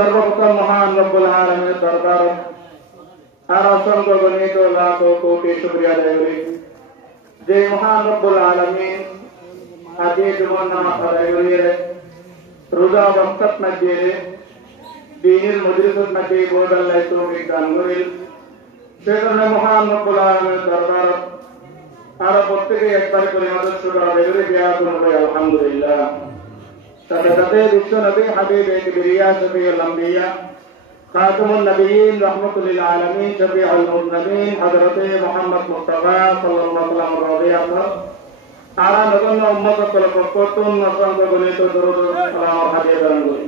সর্বপ্রথম মহান রব্বুল আলামিনের দরবার আর অসংখ্য গণিত লাখ কোটি শুকরিয়া আদায় করি যে মহান রব্বুল আলামিন আজকে জীবন নামাজ আদায় করিয়ে রোজা বরকত মধ্যে দ্বীনের মজলিসত মধ্যে বহুত আল্লাহ তৌফিক দান করেন সেজন্য মহান রব্বুল আলামিনের দরবার আর প্রত্যেকে একবার করে আমাদের শুকর আদায় করে বিয়া করবে আলহামদুলিল্লাহ। সাথে সাথে বিশ্ব নবী হাবিব কিবরিয়া শফিউল আম্বিয়া খাতামুন নবিয়্যিন রাহমাতুল আলামিন শফিউল মুজনিবিন হযরতে মুহাম্মদ মুস্তাফা সাল্লাল্লাহু আলাইহি ওয়াসাল্লাম আরা নগণ্য উম্মত কলকতন অসংখ্য গণিত দরুদ সালাম হাদিয়া দান করি।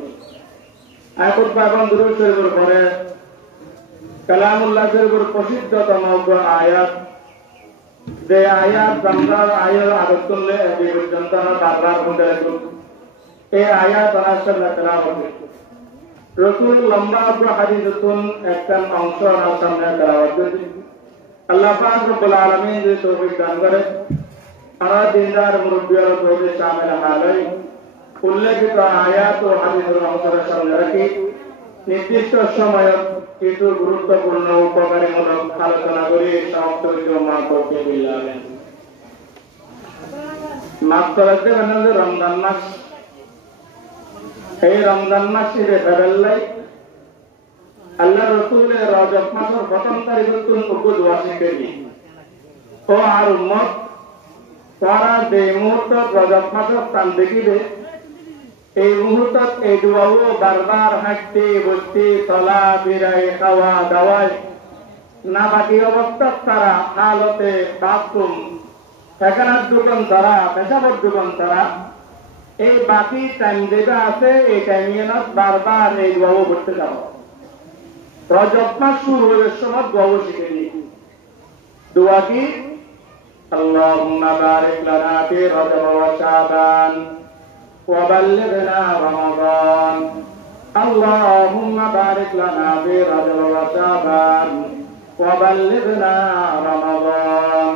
আয়াত পাবন দরুদ শরীফের পরে কালামুল্লাহ শরীফের প্রসিদ্ধতম আয়াত যে আয়াত বাংলার আয়াত আদত করলে এই পর্যন্ত বারবার বলতে লাগলো এই আয়াত আনাসাল্লাহ তেলাওয়াত রাসূল লম্বা হাদিসুন একটা অংশ আমার সামনে তেলাওয়াত করেছি। আল্লাহ পাক রব্বুল আলামিন যে তৌফিক দান করে আর দিনদার মুরব্বিয়ার তৌফিক শামিল হালাই উল্লেখিত আয়াত ও হাদিসের অংশের সামনে রাখি নির্দিষ্ট সময়ে কিছু গুরুত্বপূর্ণ উপকারীমূলক আলোচনা করে সমাপ্ত মা তৌফিক বিল্লাহ। মাস চলাতে মানে রমজান মাস, এই রমজান মাসের ফেরাল্লাই আল্লাহ রসুলের রজব মাসের প্রথম তারিখে দোয়া শিখেছি ও আর উম্মত তারা যে মুহূর্ত রজব মাসের স্থান দেখিবে এই মুহূর্তত এই দোয়াও বারবার হাঁটতে বসতে চলা ফিরাই খাওয়া দাওয়ায় না বাকি অবস্থাত তারা হালতে বাথরুম পেখানার দোকান তারা পেশাবের দোকান তারা এই বাকি টাইম যেটা আছে এই টাইমে বারবার এই দোয়াও করতে যাবো। রজব মাস শুরু হওয়ার সময় দোয়াও শিখে নিই। দোয়া কি? আল্লাহুম্মা বারিক লানা ফি রজব ওয়া শাবান ওয়া বাল্লিগনা রমাদান। আল্লাহুম্মা বারিক লানা ফি রজব ওয়া শাবান ওয়া বাল্লিগনা রমাদান।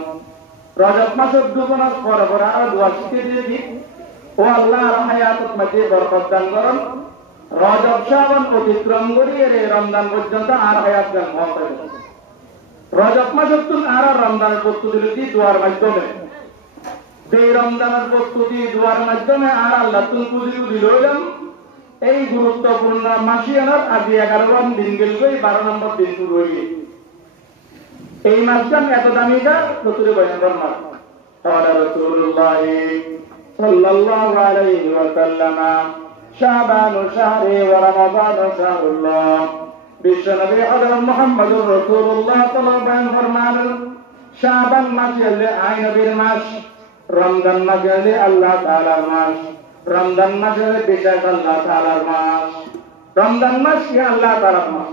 রজব মাসের দুপুর পর পর আর দোয়া শিখে দিয়েছি ও আল্লাহ হায়াতত মধ্যে বরকত দান করুন, রজব শাবান অতিক্রম করিয়ে রমজান পর্যন্ত আর হায়াত দান করেন। রজব মাসের তুন আর রমজানের প্রস্তুতি দিয়েছি দোয়ার মাধ্যমে, যে রমজানের প্রস্তুতি দোয়ার মাধ্যমে আর আল্লাহ তুন পুঁজি লইলাম এই গুরুত্বপূর্ণ মাসিয়ানোর আজ 11 দিন গেল 12 নম্বর দিন শুরু হয়ে এই মাসটা এত দামিটা প্রচুর ভয়ঙ্কর মাস। রাসূলুল্লাহ সাল্লাল্লাহু আলাইহি ওয়াসাল্লাম শাবান শাহরি ওয়া রমাদান শাহরুল্লাহ। বিশ্ব নবী হযরত মুহাম্মদুর রাসূলুল্লাহ সাল্লাল্লাহু আলাইহি ওয়াসাল্লাম ফরমান শাবান মাস হলো আই নবীর মাস, রমজান মাস হলো আল্লাহ তাআলার মাস, রমজান মাস হলো বিশেষ আল্লাহ তাআলার মাস, রমজান মাস কি আল্লাহ তাআলার মাস।